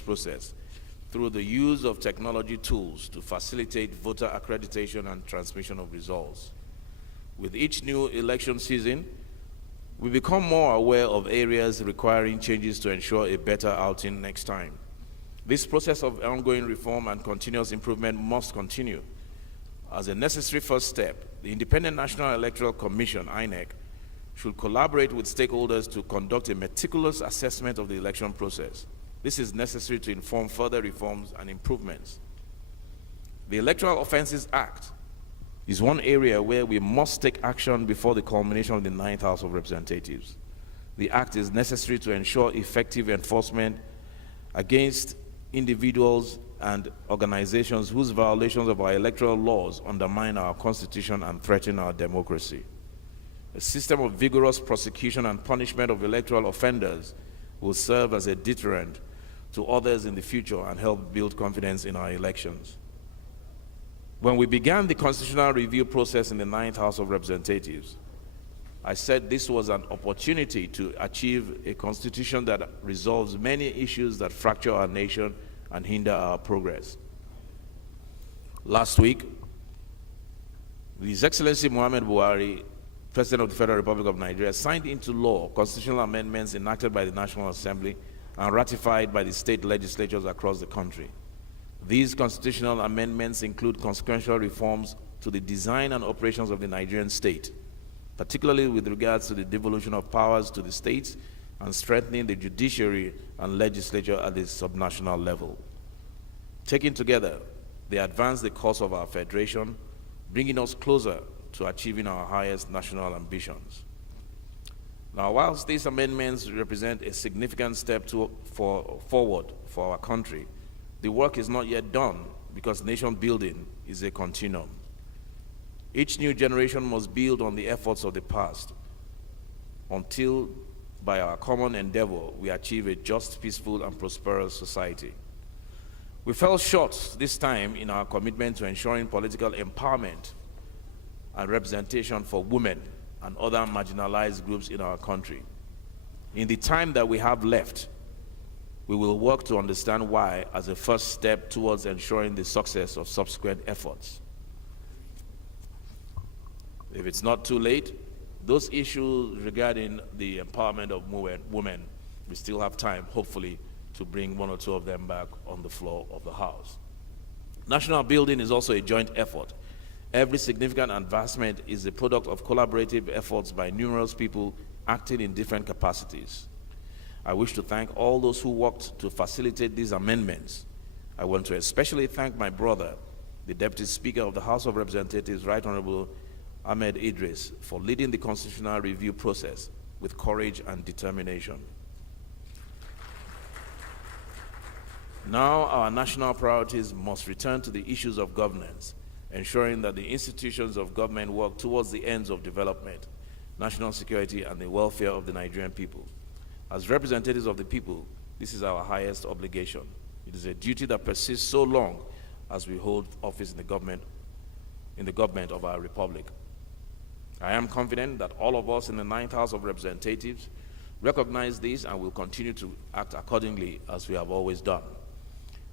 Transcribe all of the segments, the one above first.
process through the use of technology tools to facilitate voter accreditation and transmission of results. With each new election season, we become more aware of areas requiring changes to ensure a better outing next time. This process of ongoing reform and continuous improvement must continue. As a necessary first step, the Independent National Electoral Commission, INEC, should collaborate with stakeholders to conduct a meticulous assessment of the election process. This is necessary to inform further reforms and improvements. The Electoral Offences Act is one area where we must take action before the culmination of the 9th House of Representatives. The Act is necessary to ensure effective enforcement against individuals and organizations whose violations of our electoral laws undermine our Constitution and threaten our democracy. A system of vigorous prosecution and punishment of electoral offenders will serve as a deterrent to others in the future and help build confidence in our elections. When we began the constitutional review process in the 9th House of Representatives, I said this was an opportunity to achieve a constitution that resolves many issues that fracture our nation and hinder our progress. Last week, His Excellency Muhammad Buhari, President of the Federal Republic of Nigeria, signed into law constitutional amendments enacted by the National Assembly and ratified by the state legislatures across the country. These constitutional amendments include consequential reforms to the design and operations of the Nigerian state, particularly with regards to the devolution of powers to the states and strengthening the judiciary and legislature at the subnational level. Taken together, they advance the cause of our federation, bringing us closer to achieving our highest national ambitions. Now, whilst these amendments represent a significant step forward for our country, the work is not yet done because nation building is a continuum. Each new generation must build on the efforts of the past until, by our common endeavor, we achieve a just, peaceful, and prosperous society. We fell short this time in our commitment to ensuring political empowerment and representation for women and other marginalized groups in our country. In the time that we have left, we will work to understand why as a first step towards ensuring the success of subsequent efforts. If it's not too late, those issues regarding the empowerment of women, we still have time, hopefully, to bring one or two of them back on the floor of the House. National building is also a joint effort. Every significant advancement is the product of collaborative efforts by numerous people acting in different capacities. I wish to thank all those who worked to facilitate these amendments. I want to especially thank my brother, the Deputy Speaker of the House of Representatives, Right Honorable Ahmed Idris, for leading the constitutional review process with courage and determination. Now our national priorities must return to the issues of governance, ensuring that the institutions of government work towards the ends of development, national security, and the welfare of the Nigerian people. As representatives of the people, this is our highest obligation. It is a duty that persists so long as we hold office in the government of our republic. I am confident that all of us in the 9th House of Representatives recognize this and will continue to act accordingly as we have always done.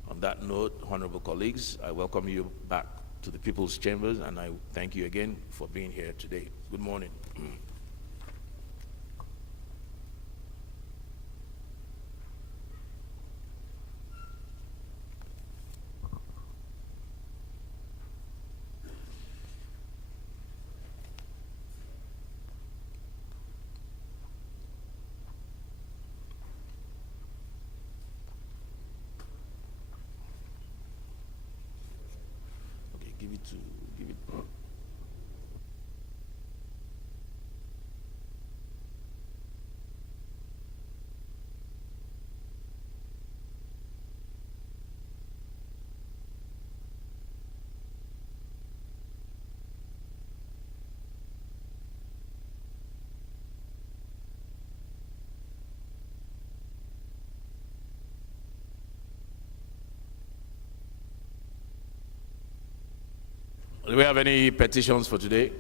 On that note, honorable colleagues, I welcome you back to the People's Chambers, and I thank you again for being here today. Good morning. Give it. Do we have any petitions for today?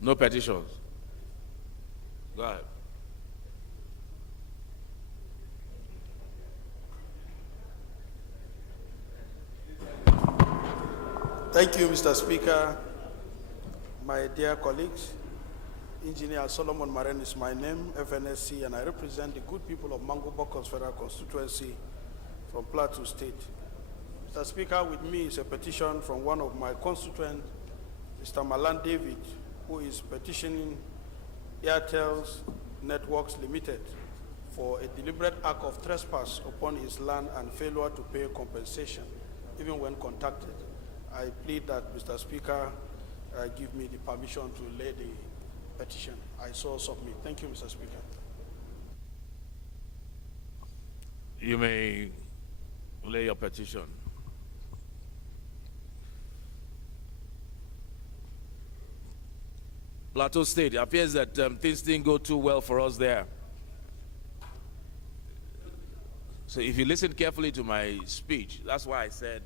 No petitions. Go ahead. Thank you, Mr. Speaker. My dear colleagues, Engineer Solomon Maren is my name, FNSC, and I represent the good people of Mango Bokos Federal Constituency from Plateau State. Mr. Speaker, with me is a petition from one of my constituents, Mr. Malan David, who is petitioning Airtel's Networks Limited for a deliberate act of trespass upon his land and failure to pay compensation, even when contacted. I plead that, Mr. Speaker, give me the permission to lay the petition. I so submit. Thank you, Mr. Speaker. You may lay your petition. Plateau State, it appears that things didn't go too well for us there. So if you listen carefully to my speech, that's why I said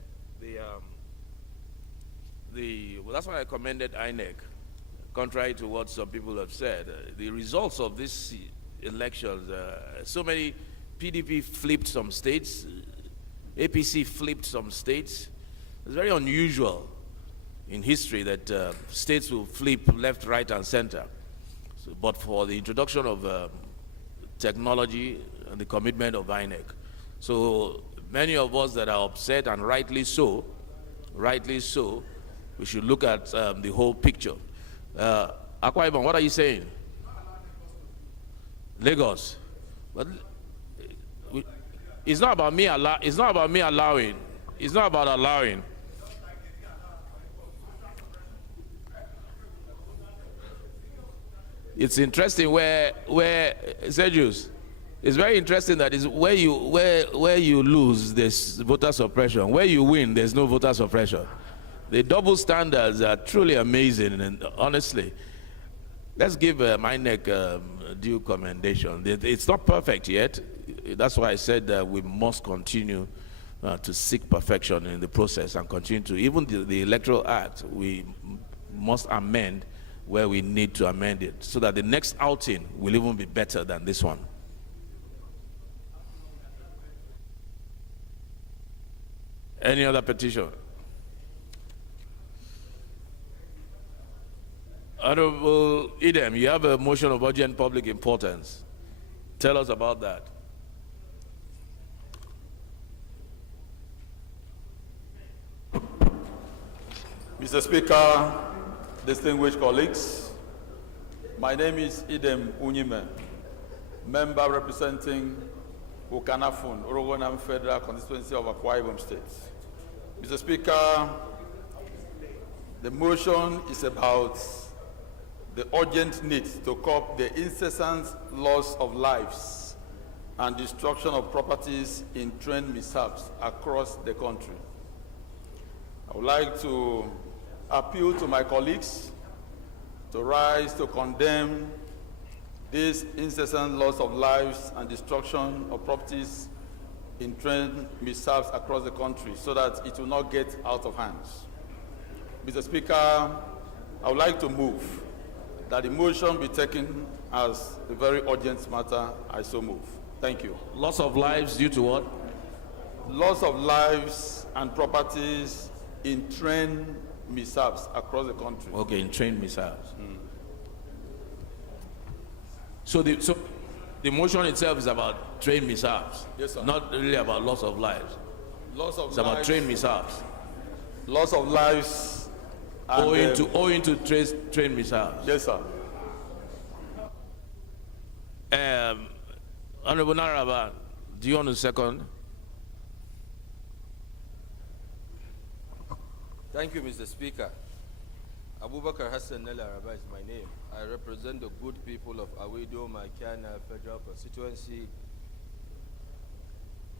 that's why I commended INEC, contrary to what some people have said. The results of this elections, so many PDP flipped some states, APC flipped some states. It's very unusual in history that states will flip left, right, and center. So, but for the introduction of technology and the commitment of INEC. So many of us that are upset, and rightly so, we should look at the whole picture. Akwa Ibom, what are you saying? Lagos. But it's not about me allowing. It's not about allowing. It's interesting where Sergius, it's very interesting that is where you lose, there's voter suppression. Where you win, there's no voter suppression. The double standards are truly amazing, and honestly, let's give INEC due commendation. It's not perfect yet. That's why I said that we must continue to seek perfection in the process and continue to, even the Electoral Act, we must amend where we need to amend it so that the next outing will even be better than this one. Any other petition? Honorable Idem, you have a motion of urgent public importance. Tell us about that. Mr. Speaker, distinguished colleagues, my name is Idem Unyime, member representing Ukanafun, Orogonam Federal Constituency of Akwa Ibom State. Mr. Speaker, the motion is about the urgent need to curb the incessant loss of lives and destruction of properties in train mishaps across the country. I would like to appeal to my colleagues to rise to condemn this incessant loss of lives and destruction of properties in train mishaps across the country so that it will not get out of hands. Mr. Speaker, I would like to move that the motion be taken as a very urgent matter. I so move. Thank you. Loss of lives due to what? Loss of lives and properties in train mishaps across the country. Okay, in train mishaps. So the motion itself is about train mishaps. Yes, sir. Not really about loss of lives. Loss of It's lives, about train mishaps. loss of lives and, Owing to train mishaps. yes, sir. Honorable Naraba, do you want to second? Thank you, Mr. Speaker. Abubakar Hassan Nel Araba is my name. I represent the good people of Awedo Makiana Federal Constituency.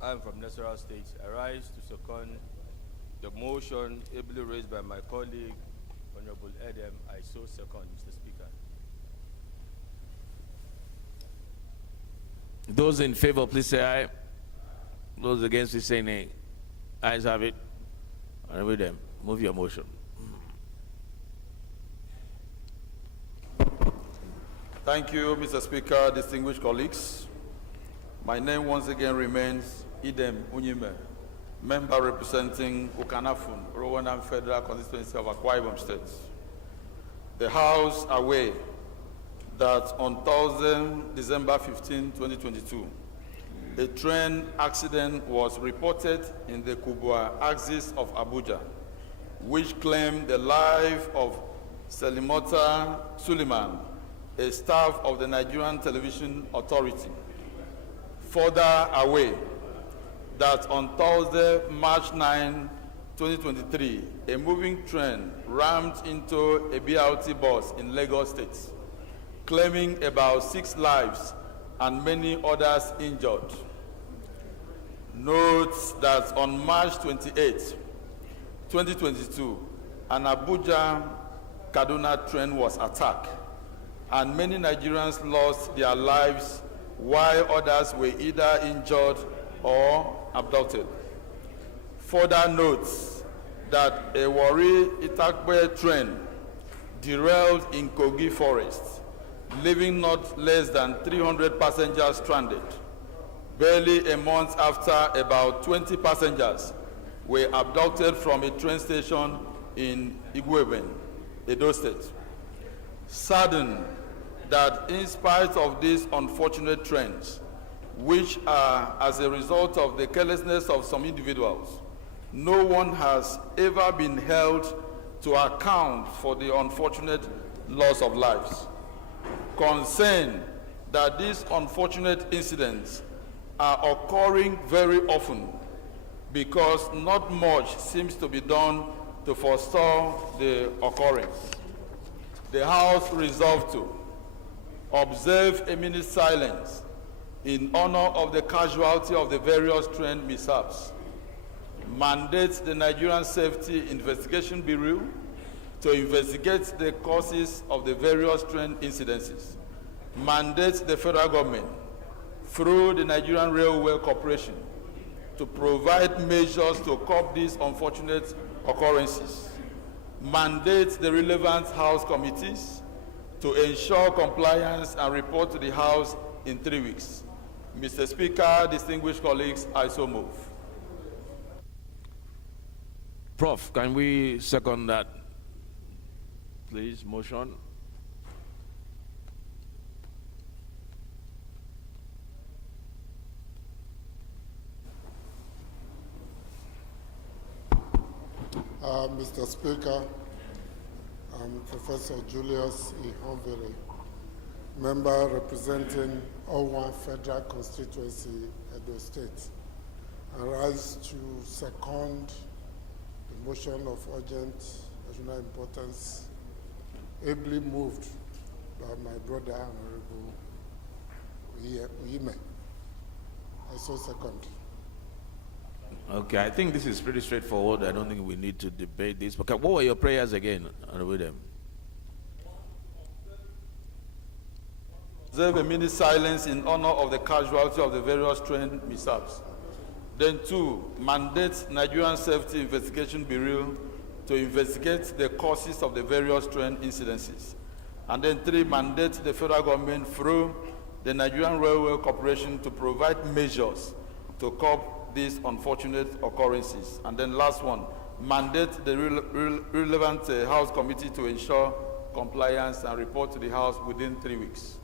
I am from Nasarawa State. I rise to second the motion ably raised by my colleague, Honorable Edem. I so second, Mr. Speaker. Those in favor, please say aye. Those against, please say nay. Ayes have it. Honorable Edem, move your motion. Thank you, Mr. Speaker, distinguished colleagues. My name once again remains Idem Unyime, member representing Ukanafun, Rowan Federal Constituency of Akwa Ibom State. The House aware that on Thursday, December 15, 2022, a train accident was reported in the Kubwa axis of Abuja, which claimed the life of Selimota Suleiman, a staff of the Nigerian Television Authority. Further aware that on Thursday, March 9, 2023, a moving train rammed into a BRT bus in Lagos State, claiming about 6 lives and many others injured. Notes that on March 28, 2022, an Abuja-Kaduna train was attacked, and many Nigerians lost their lives while others were either injured or abducted. Further notes that a Warri Itakpe train derailed in Kogi Forest, leaving not less than 300 passengers stranded. Barely a month after, about 20 passengers were abducted from a train station in Igweben, Edo State. Saddened that in spite of these unfortunate trends, which are as a result of the carelessness of some individuals, no one has ever been held to account for the unfortunate loss of lives. Concerned that these unfortunate incidents are occurring very often because not much seems to be done to forestall the occurrence. The House resolved to observe a minute's silence in honor of the casualty of the various train mishaps, mandate the Nigerian Safety Investigation Bureau to investigate the causes of the various train incidences, mandate the federal government through the Nigerian Railway Corporation to provide measures to curb these unfortunate occurrences, mandate the relevant House committees to ensure compliance and report to the House in 3 weeks. Mr. Speaker, distinguished colleagues, I so move. Prof, can we second that, please, motion? Mr. Speaker, I'm Professor Julius E. Honvere, member representing Owan Federal Constituency, Edo State. I rise to second the motion of urgent national importance, ably moved by my brother, Honorable Uyime. I so second. Okay, I think this is pretty straightforward. I don't think we need to debate this. Okay, what were your prayers again, Honorable? Observe a minute silence in honor of the casualty of the various train mishaps. Then 2, mandate Nigerian Safety Investigation Bureau to investigate the causes of the various train incidences. And then 3, mandate the federal government through the Nigerian Railway Corporation to provide measures to curb these unfortunate occurrences. And then last one, mandate the relevant House committee to ensure compliance and report to the House within 3 weeks.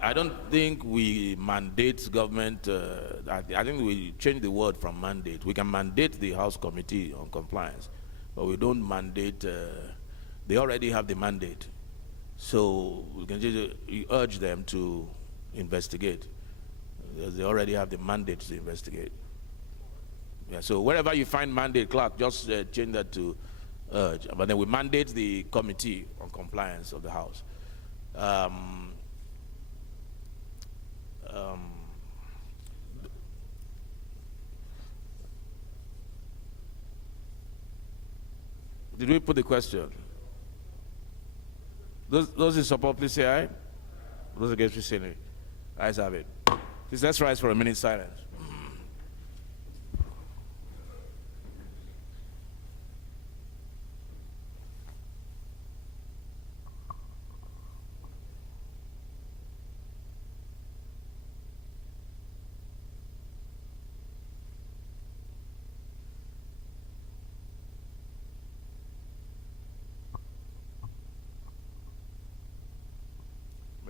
I don't think we mandate government. I think we change the word from mandate. We can mandate the House Committee on Compliance, but we don't mandate. They already have the mandate. So we can just urge them to investigate. They already have the mandate to investigate. Yeah, so wherever you find mandate, clerk, just change that to urge. But then we mandate the Committee on Compliance of the House. Did we put the question? Those in support, please say aye. Those against, please say nay. Ayes have it. Please, let's rise for a minute silence.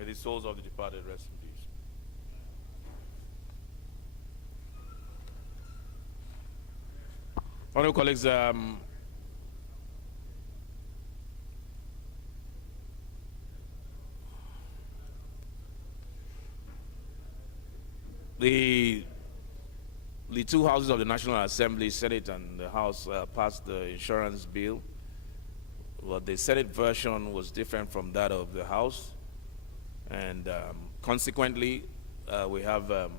May the souls of the departed rest in peace. Honorable colleagues, the two houses of the National Assembly, Senate and the House, passed the insurance bill. Well, the Senate version was different from that of the House, and consequently, we have to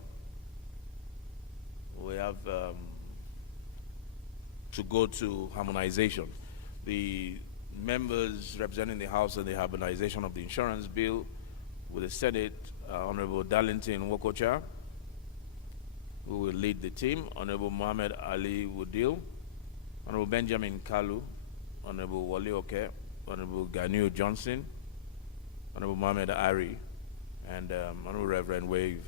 go to harmonization. The members representing the House and the harmonization of the insurance bill with the Senate, Honorable Darlington Wokocha, who will lead the team, Honorable Mohammed Ali Wudil, Honorable Benjamin Kalu, Honorable Wale Oke, Honorable Ganiu Johnson, Honorable Mohammed Ari, and Honorable Reverend Wave.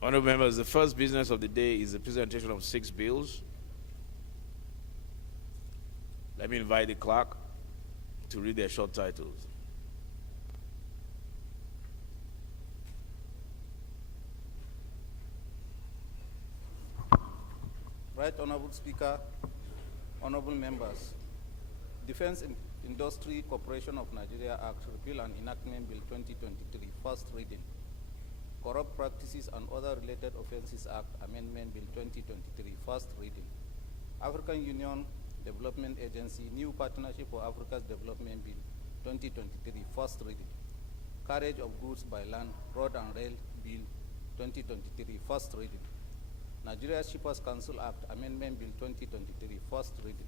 Honorable members, the first business of the day is the presentation of 6 bills. Let me invite the clerk to read their short titles. Right Honorable Speaker, honorable members, Defense Industry Corporation of Nigeria Act, Repeal and Enactment Bill 2023, first reading. Corrupt Practices and Other Related Offences Act, Amendment Bill 2023, first reading. African Union Development Agency, New Partnership for Africa's Development Bill 2023, first reading. Carriage of Goods by Land, Road and Rail Bill 2023, first reading. Nigeria Shippers Council Act, Amendment Bill 2023, first reading.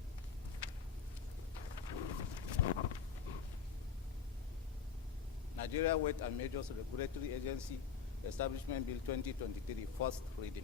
Nigeria Weight and Measures Regulatory Agency Establishment Bill 2023, first reading.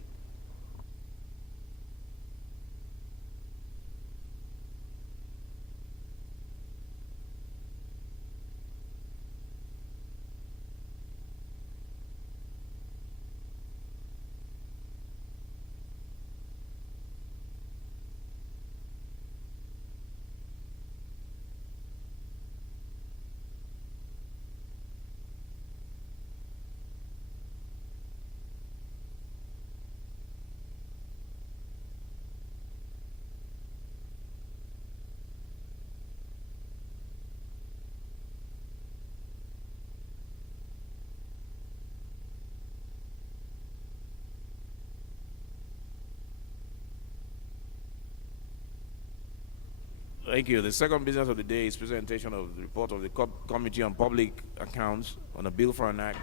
Thank you. The second business of the day is presentation of the report of the Committee on Public Accounts on a bill for an act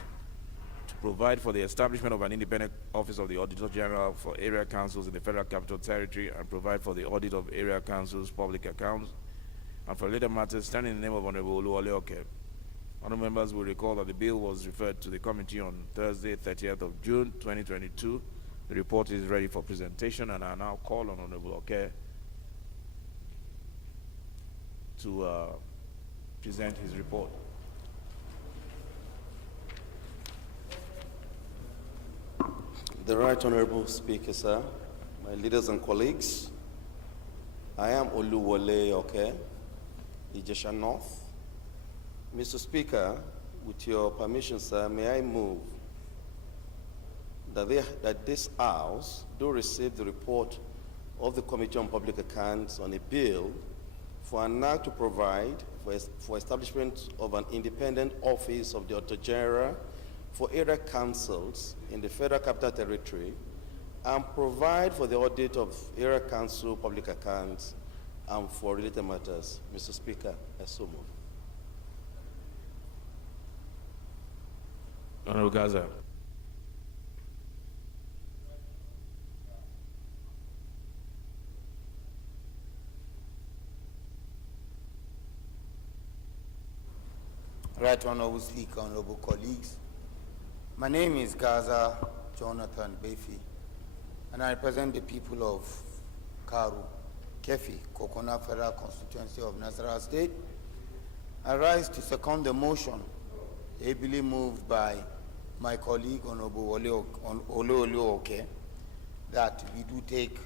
to provide for the establishment of an independent office of the Auditor General for area councils in the Federal Capital Territory and provide for the audit of area councils' public accounts and for later matters standing in the name of Honorable Oluwole Oke. Honorable members will recall that the bill was referred to the committee on Thursday, 30th of June, 2022. The report is ready for presentation, and I now call on Honorable Oke to present his report. The Right Honorable Speaker, sir, my leaders and colleagues, I am Oluwole Oke, Ijesha North. Mr. Speaker, with your permission, sir, may I move that this House do receive the report of the Committee on Public Accounts on a bill for an act to provide for establishment of an independent office of the Auditor General for area councils in the Federal Capital Territory and provide for the audit of area council public accounts and for related matters. Mr. Speaker, I so move. Honorable Gaza. Right Honorable Speaker, honorable colleagues. My name is Gaza Jonathan Befi, and I represent the people of Karu, Kefi, Kokona Federal Constituency of Nasarawa State. I rise to second the motion ably moved by my colleague, Honorable Oluoke, that we do take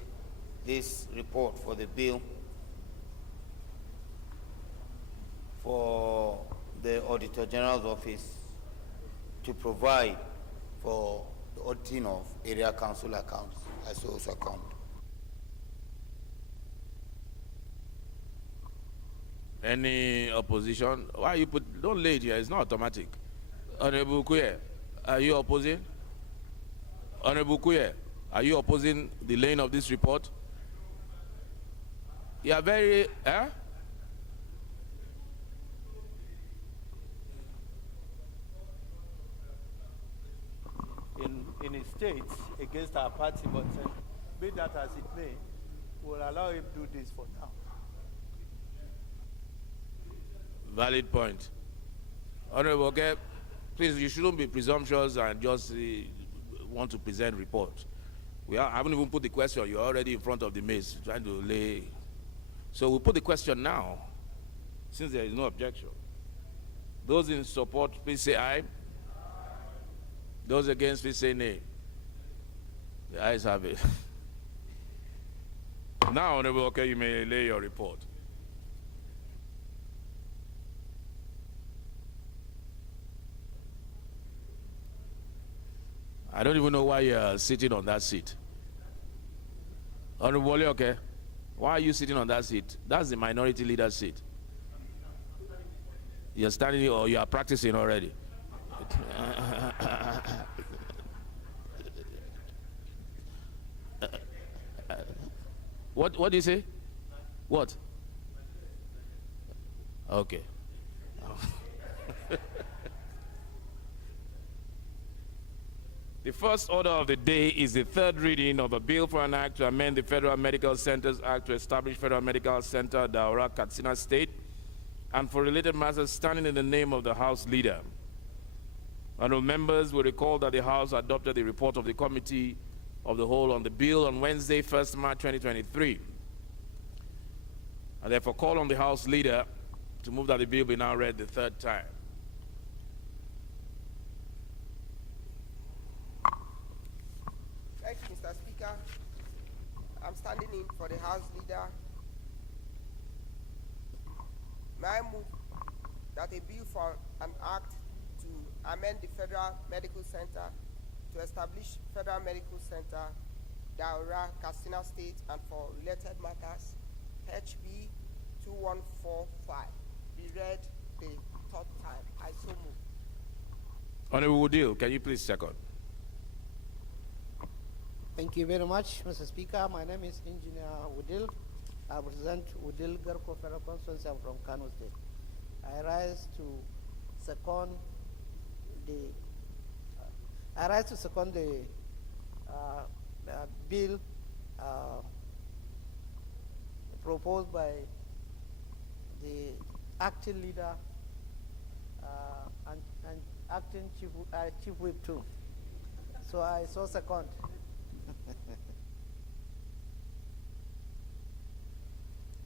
this report for the bill for the Auditor General's office to provide for the auditing of area council accounts. I so second. Any opposition? Why you put, don't lay it here, it's not automatic. Honorable Kuye, are you opposing? Honorable Kuye, are you opposing the laying of this report? You are very, in his states against our party, but be that as it may, we'll allow him to do this for now. Valid point. Honorable, okay, please, you shouldn't be presumptuous and just want to present reports. I haven't even put the question, you're already in front of the maze trying to lay. So we'll put the question now, since there is no objection. Those in support, please say aye. Those against, please say nay. The ayes have it. Now, Honorable, okay, you may lay your report. I don't even know why you're sitting on that seat. Honorable, okay, why are you sitting on that seat? That's the minority leader seat. You're standing or you are practicing already. What do you say? What? Okay. The first order of the day is the third reading of a bill for an act to amend the Federal Medical Centers Act to establish Federal Medical Center, Daura, Katsina State, and for related matters standing in the name of the House Leader. Honorable members will recall that the House adopted the report of the Committee of the Whole on the bill on Wednesday, 1st March 2023. I therefore call on the House Leader to move that the bill be now read the third time. Thank you, Mr. Speaker. I'm standing in for the House Leader. May I move that a bill for an act to amend the Federal Medical Center to establish Federal Medical Center, Daura, Katsina State, and for related matters, HB 2145, be read the third time. I so move. Honorable Woodil, can you please second? Thank you very much, Mr. Speaker. My name is Engineer Woodil. I represent Woodil Garko Federal Constituency. I'm from Kano State. I rise to second the bill proposed by the acting leader and acting chief whip too. So I so second.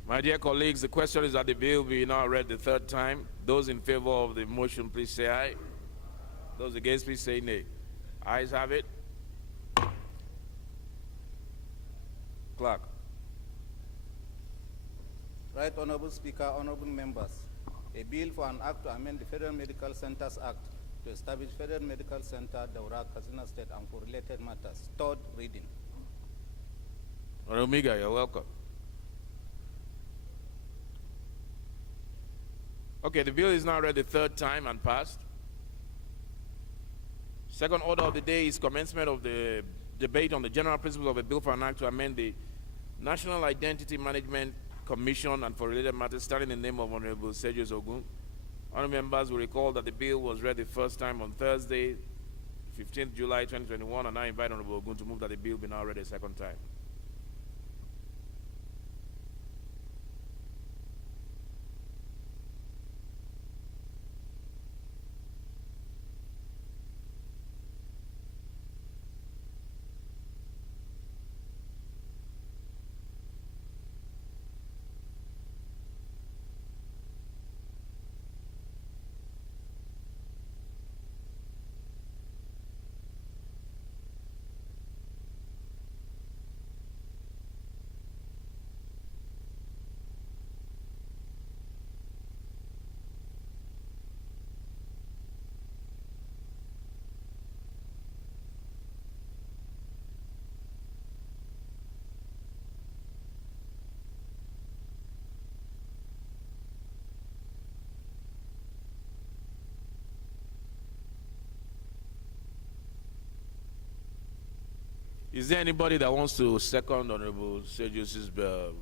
My dear colleagues, the question is that the bill be now read the third time. Those in favor of the motion, please say aye. Those against, please say nay. Ayes have it. Clerk. Right Honorable Speaker, honorable members, a bill for an act to amend the Federal Medical Centers Act to establish Federal Medical Center, Daura, Katsina State, and for related matters. Third reading. Honorable Miga, you're welcome. Okay, the bill is now read the third time and passed. Second order of the day is commencement of the debate on the general principles of a bill for an act to amend the National Identity Management Commission and for related matters, starting in the name of Honorable Sergio Ogun. Honorable members will recall that the bill was read the first time on Thursday, 15th July 2021, and I invite Honorable Ogun to move that the bill be now read a second time. Is there anybody that wants to second Honorable Sejus's bill?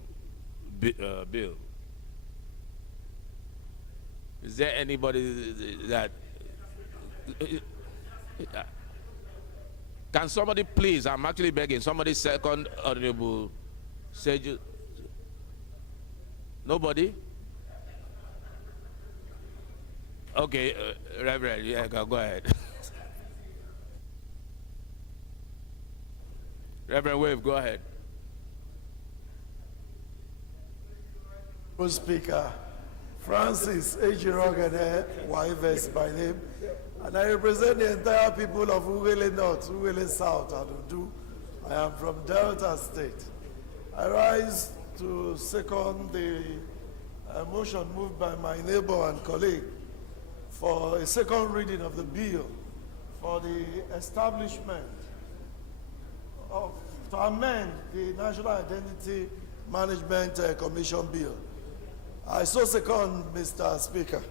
Is there anybody that... Can somebody please, I'm actually begging, somebody second Honorable Sejus? Nobody? Okay, Reverend, yeah, go ahead. Reverend Wave, go ahead. Mr. Speaker, Francis Ejirogene Waivers by name, and I represent the entire people of Ugele North, Ugele South, and Udu. I am from Delta State. I rise to second the motion moved by my neighbor and colleague for a second reading of the bill for the establishment of, to amend the National Identity Management Commission bill. I so second, Mr. Speaker.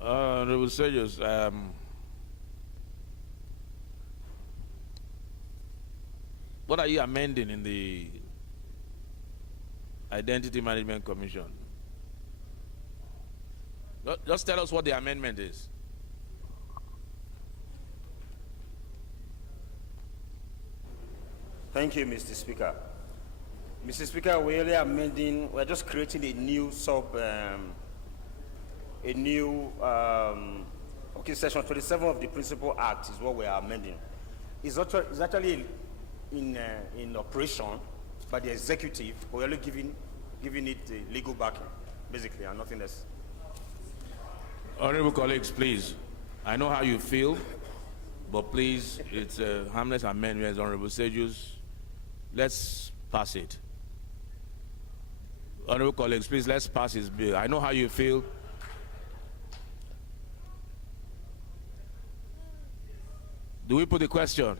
Honorable Sejus, what are you amending in the Identity Management Commission? Just tell us what the amendment is. Thank you, Mr. Speaker. Mr. Speaker, we're just creating a new section 27 of the Principal Act is what we are amending. It's actually in operation by the executive, but we're only giving it a legal backing, basically, and nothing else. Honorable colleagues, please, I know how you feel, but please, it's a harmless amendment, Honorable Sejus. Let's pass it. Honorable colleagues, please, let's pass this bill. I know how you feel. Do we put the question?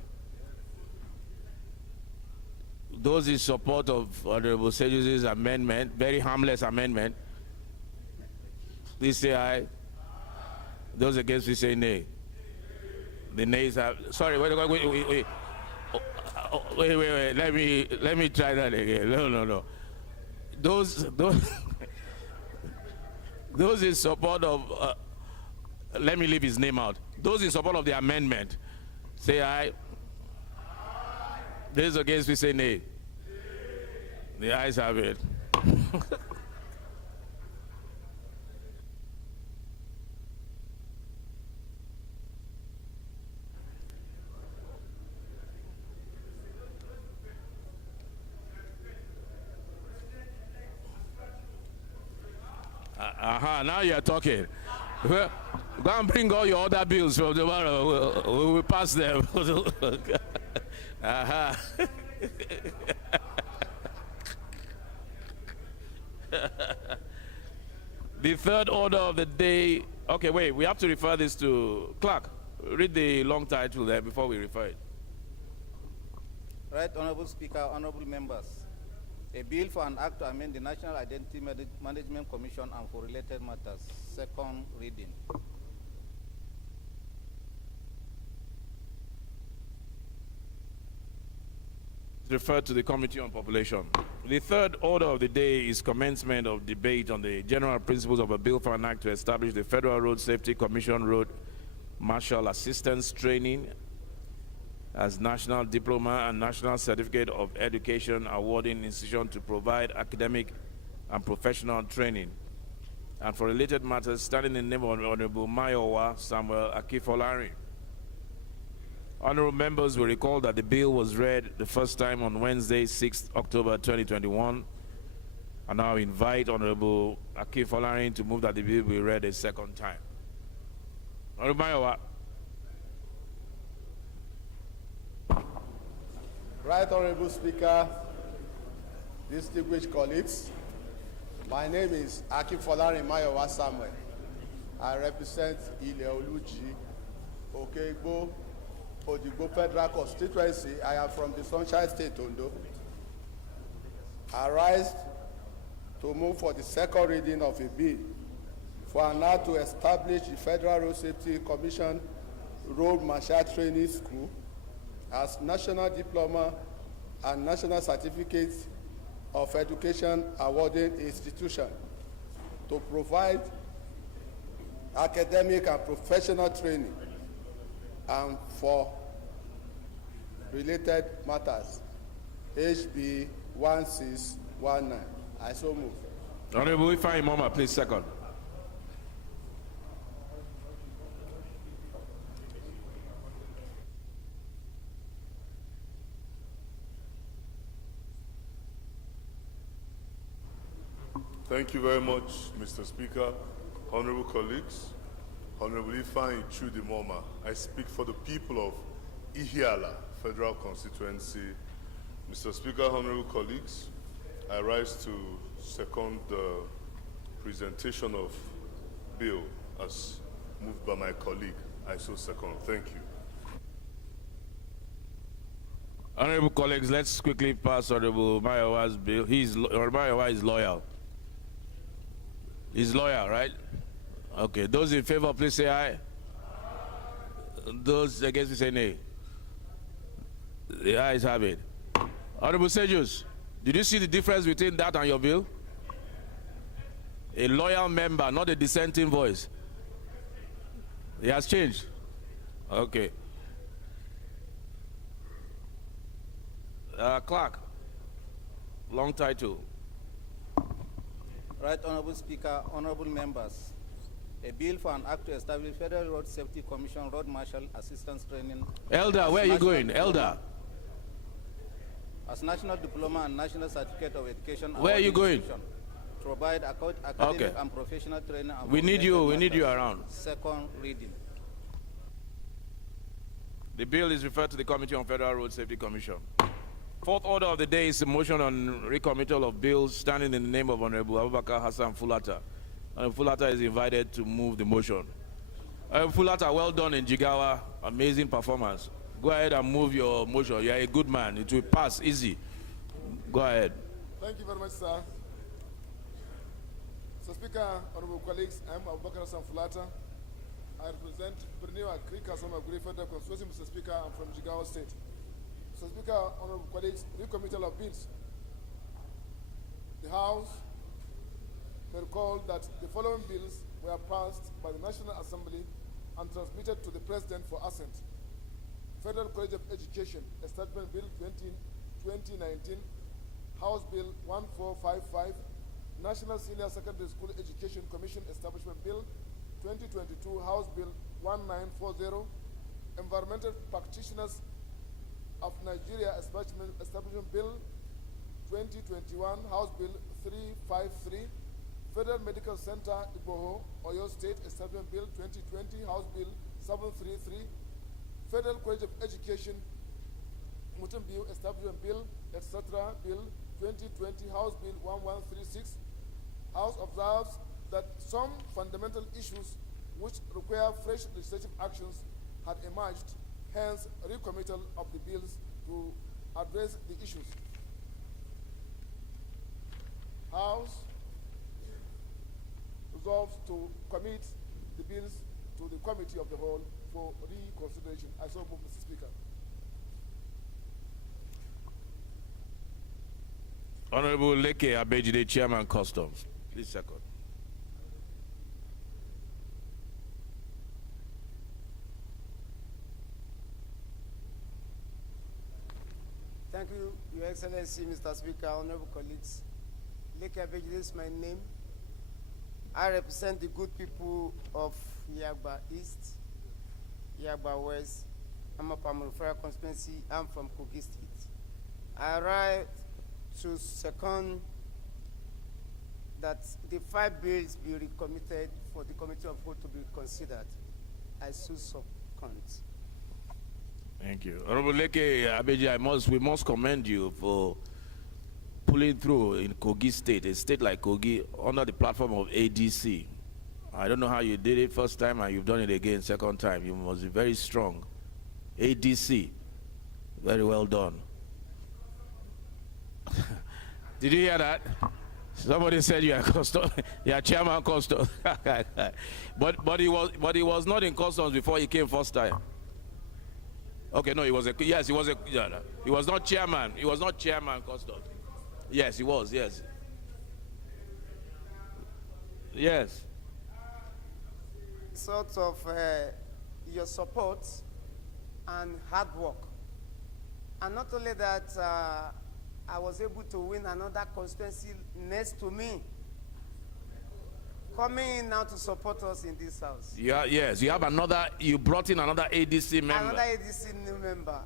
Those in support of Honorable Sejus's amendment, very harmless amendment, please say aye. Those against, please say nay. The nays have. Sorry, wait. Wait. Let me try that again. No. Those in support of. Let me leave his name out. Those in support of the amendment, say aye. Those against, we say nay. The ayes have it. Now you're talking. Well, go and bring all your other bills from tomorrow. We will pass them. The third order of the day. Okay, wait, we have to refer this to clerk. Read the long title there before we refer it. Right, Honorable Speaker, honorable members. A bill for an act to amend the National Identity Management Commission and for related matters. Second reading. Referred to the Committee on Population. The third order of the day is commencement of debate on the general principles of a bill for an act to establish the Federal Road Safety Commission Road Marshal Assistance Training as National Diploma and National Certificate of Education awarding institution to provide academic and professional training. And for related matters, standing in the name of Honorable Mayowa Samuel Akifolari. Honorable members will recall that the bill was read the first time on Wednesday, 6th October 2021. I now invite Honorable Akifolari to move that the bill be read a second time. Honorable Mayowa. Right Honorable Speaker, distinguished colleagues, my name is Akifolari Mayowa Samuel. I represent Ile Oluji, Okegbo, Odigbo Federal Constituency. I am from the Sunshine State, Ondo. I rise to move for the second reading of a bill for an act to establish the Federal Road Safety Commission Road Marshal Training School as national diploma and national certificate of education awarding institution to provide academic and professional training and for related matters. HB 1619. I so move. Honorable Ifeanyi Moma, please second. Thank you very much, Mr. Speaker. Honorable colleagues, Honorable Ifeanyi Moma, I speak for the people of Ihiala Federal Constituency. Mr. Speaker, honorable colleagues, I rise to second the presentation of bill as moved by my colleague. I so second. Thank you. Honorable colleagues, let's quickly pass Honorable Mayowa's bill. Honorable Mayowa is loyal. He's loyal, right? Okay. Those in favor, please say aye. Those against, say nay. The ayes have it. Honorable Sejus, did you see the difference between that and your bill? A loyal member, not a dissenting voice. It has changed. Okay. Clerk, long title. Right, Honorable Speaker, honorable members. A bill for an act to establish Federal Road Safety Commission Road Marshal Assistance Training. Elder, where are you going? Elder. As national diploma and national certificate of education. Where are you going? To provide academic and professional training. And we need you around. Second reading. The bill is referred to the Committee on Federal Road Safety Commission. Fourth order of the day is a motion on recommittal of bills standing in the name of Honorable Abubakar Hassan Fulata. Honorable Fulata is invited to move the motion. Honorable Fulata, well done in Jigawa. Amazing performance. Go ahead and move your motion. You are a good man. It will pass easy. Go ahead. Thank you very much, sir. Mr. Speaker, honorable colleagues, I am Abubakar Hassan Fulata. I represent Berniwa Creek Asama Guri Federal Constituency. Mr. Speaker, I'm from Jigawa State. Mr. Speaker, honorable colleagues, recommittal of bills. The House may recall that the following bills were passed by the National Assembly and transmitted to the President for assent. Federal College of Education Establishment Bill 2019, House Bill 1455, National Senior Secondary School Education Commission Establishment Bill 2022, House Bill 1940, Environmental Practitioners of Nigeria Establishment Bill 2021, House Bill 353, Federal Medical Center, Igboho, Oyo State Establishment Bill 2020, House Bill 733, Federal College of Education, Mutumbiu Establishment Bill, etc., Bill 2020, House Bill 1136. House observes that some fundamental issues which require fresh legislative actions had emerged, hence recommittal of the bills to address the issues. House resolves to commit the bills to the Committee of the Whole for reconsideration. I so move, Mr. Speaker. Honorable Leke Abejide, Chairman Customs. Please second. Thank you, Your Excellency, Mr. Speaker, honorable colleagues. Leke Abejide is my name. I represent the good people of Yagba East, Yagba West, Amapam Federal Constituency. I'm from Kogi State. I arrived to second that the 5 bills be recommitted for the Committee of Vote to be considered. I so second. Thank you. Honorable Leke Abeji, we must commend you for pulling through in Kogi State, a state like Kogi, under the platform of ADC. I don't know how you did it first time and you've done it again second time. You must be very strong. ADC, very well done. Did you hear that? Somebody said you are custom, you are chairman custom. but he was not in customs before he came first time. Okay, no, he was he was not chairman. He was not chairman customs. Yes, he was. Yes. Yes. Sort of your support and hard work. And not only that, I was able to win another constituency next to me, coming in now to support us in this house. Yeah, yes, you have another, you brought in another ADC member. Another ADC new member.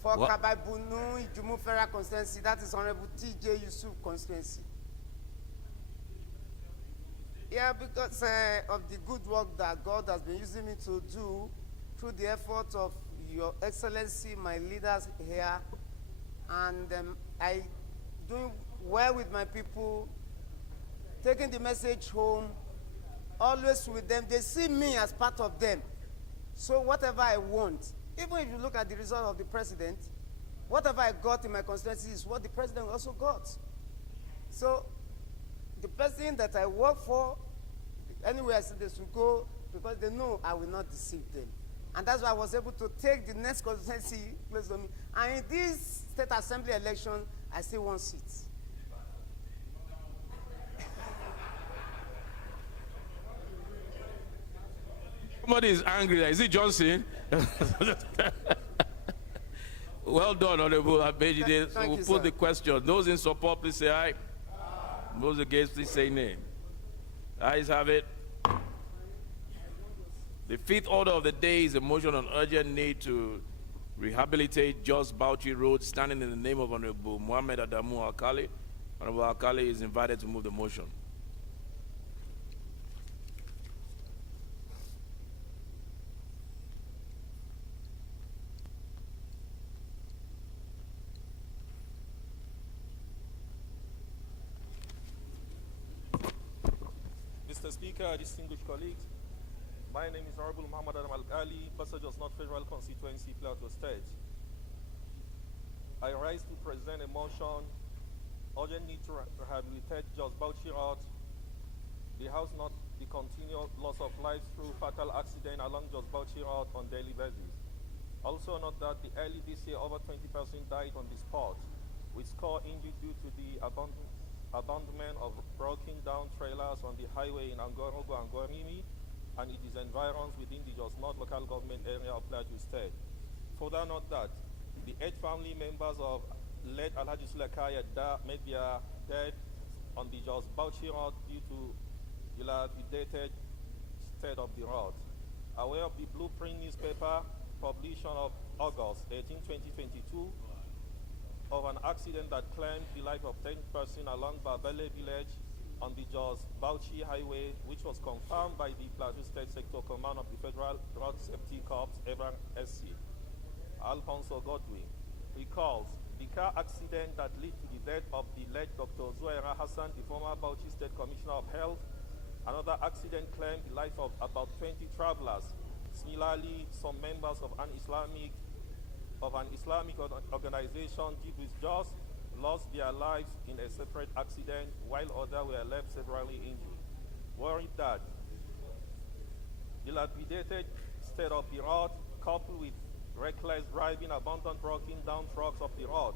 For Kabai Bunu, Ijumu Federal constituency, that is Honorable TJ Yusuf constituency. Yeah, because of the good work that God has been using me to do through the effort of Your Excellency, my leaders here, and I doing well with my people, taking the message home, always with them. They see me as part of them. So whatever I want, even if you look at the result of the president, whatever I got in my constituency is what the president also got. So the person that I work for, anywhere I see they should go, because they know I will not deceive them. And that's why I was able to take the next constituency placed on me. And in this state assembly election, I still won seats. Somebody is angry. Is it Johnson? Well done, Honorable Abejide. So we'll put the question. Those in support, please say aye. Those against, please say nay. Ayes have it. The fifth order of the day is a motion on urgent need to rehabilitate Jos Bauchi Road, standing in the name of Honorable Muhammad Adamu Alkali. Honorable Alkali is invited to move the motion. Mr. Speaker, distinguished colleagues, my name is Honorable Muhammad Adam Al-Ali, Passengers North Federal Constituency, Plateau State. I rise to present a motion, urgent need to rehabilitate Jos Bauchi Road, the house not the continued loss of lives through fatal accident along Jos Bauchi Road on daily basis. Also note that the early this year, over 20 persons died on the spot, with score injured due to the abandonment of broken down trailers on the highway in Angorogo and Gorimi, and it is environs within the Jos North local government area of Plateau State. Further note that the 8 family members of late Alhaji Sulakaya made their death on the Jos Bauchi Road due to dilapidated state of the road. Aware of the blueprint newspaper published on August 18, 2022, of an accident that claimed the life of 10 persons along Babele village on the Jos Bauchi Highway, which was confirmed by the Plateau State Sector Command of the Federal Road Safety Corps, Evan SC. Alfonso Godwin recalls the car accident that led to the death of the late Dr. Zuhaira Hassan, the former Bauchi State Commissioner of Health. Another accident claimed the life of about 20 travelers. Similarly, some members of an Islamic organization, Jibris Jos, lost their lives in a separate accident, while others were left severely injured. Worried that dilapidated state of the road, coupled with reckless driving, abandoned broken down trucks of the road,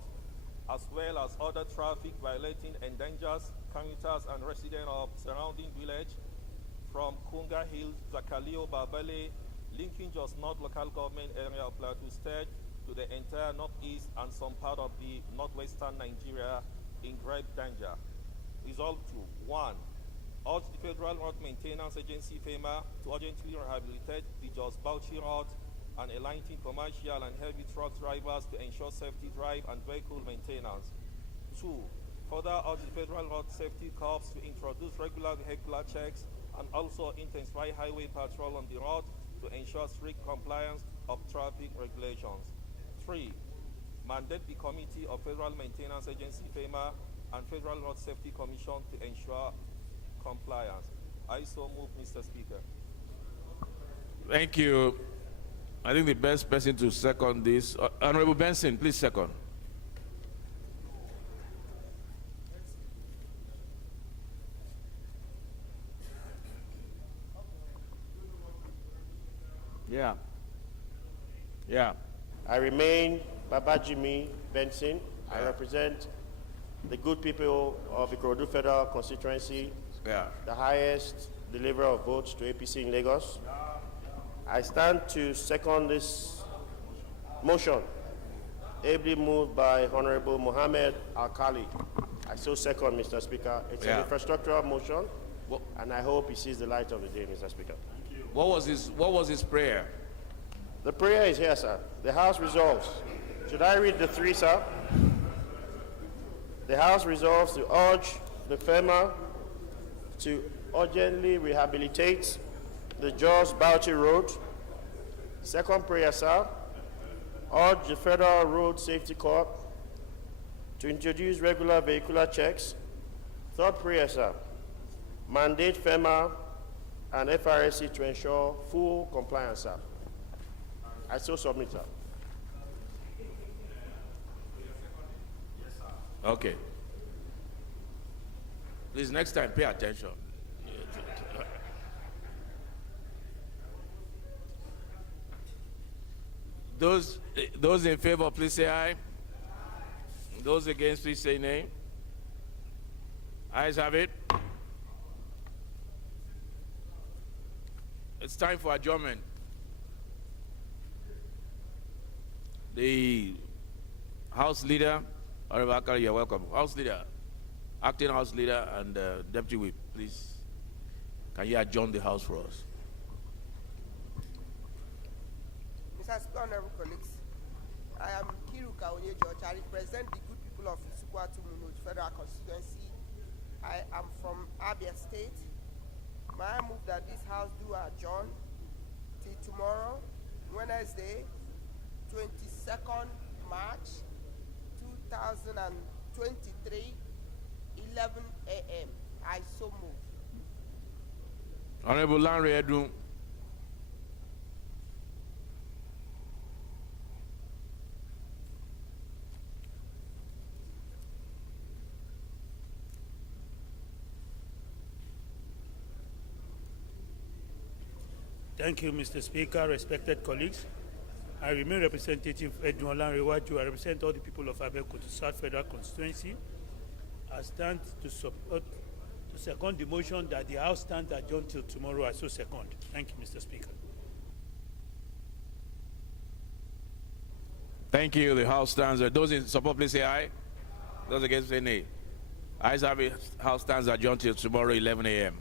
as well as other traffic violating, endangers commuters and residents of surrounding village from Kunga Hills, Zakalio, Babele, linking Jos North local government area of Plateau State to the entire northeast and some part of the northwestern Nigeria in grave danger. Resolved to 1. Urge the Federal Road Maintenance Agency, FEMA, to urgently rehabilitate the Jos Bauchi Road and aligning commercial and heavy truck drivers to ensure safety drive and vehicle maintenance. 2. Further urge the Federal Road Safety Corps to introduce regular vehicular checks and also intensify highway patrol on the road to ensure strict compliance of traffic regulations. 3. Mandate the Committee of Federal Maintenance Agency, FEMA, and Federal Road Safety Commission to ensure compliance. I so move, Mr. Speaker. Thank you. I think the best person to second this, Honorable Benson, please second. Yeah. Yeah. I remain Babajimi Benson. I represent the good people of Ikorodu Federal Constituency, the highest deliverer of votes to APC in Lagos. I stand to second this motion, ably moved by Honorable Mohammed Al-Khali. I so second, Mr. Speaker. It's an infrastructural motion, and I hope he sees the light of the day, Mr. Speaker. What was his prayer? The prayer is here, sir. The House resolves. Should I read the three, sir? The House resolves to urge the FEMA to urgently rehabilitate the Jos Bauchi Road. Second prayer, sir. Urge the Federal Road Safety Corps to introduce regular vehicular checks. Third prayer, sir. Mandate FEMA and FRSC to ensure full compliance, sir. I so submit, sir. Okay. Please, next time, pay attention. Those in favor, please say aye. Those against, please say nay. Ayes have it. It's time for adjournment. The House Leader, Honorable Akari, you're welcome. House Leader, Acting House Leader, and Deputy Whip, please, can you adjourn the House for us? Mr. Speaker, honorable colleagues, I am Kiruka Onye George. I represent the good people of Isukwatu Munoj Federal Constituency. I am from Abia State. May I move that this House do adjourn till tomorrow, Wednesday, 22nd March 2023, 11 a.m. I so move. Honorable Lanre Edun. Thank you, Mr. Speaker, respected colleagues. I remain Representative Edun Olanrewaju. I represent all the people of Abeokuta South Federal Constituency. I stand to support, to second the motion that the House stands adjourned till tomorrow. I so second. Thank you, Mr. Speaker. Thank you. The House stands. Those in support, please say aye. Those against, say nay. Ayes have it. House stands adjourned till tomorrow, 11 a.m.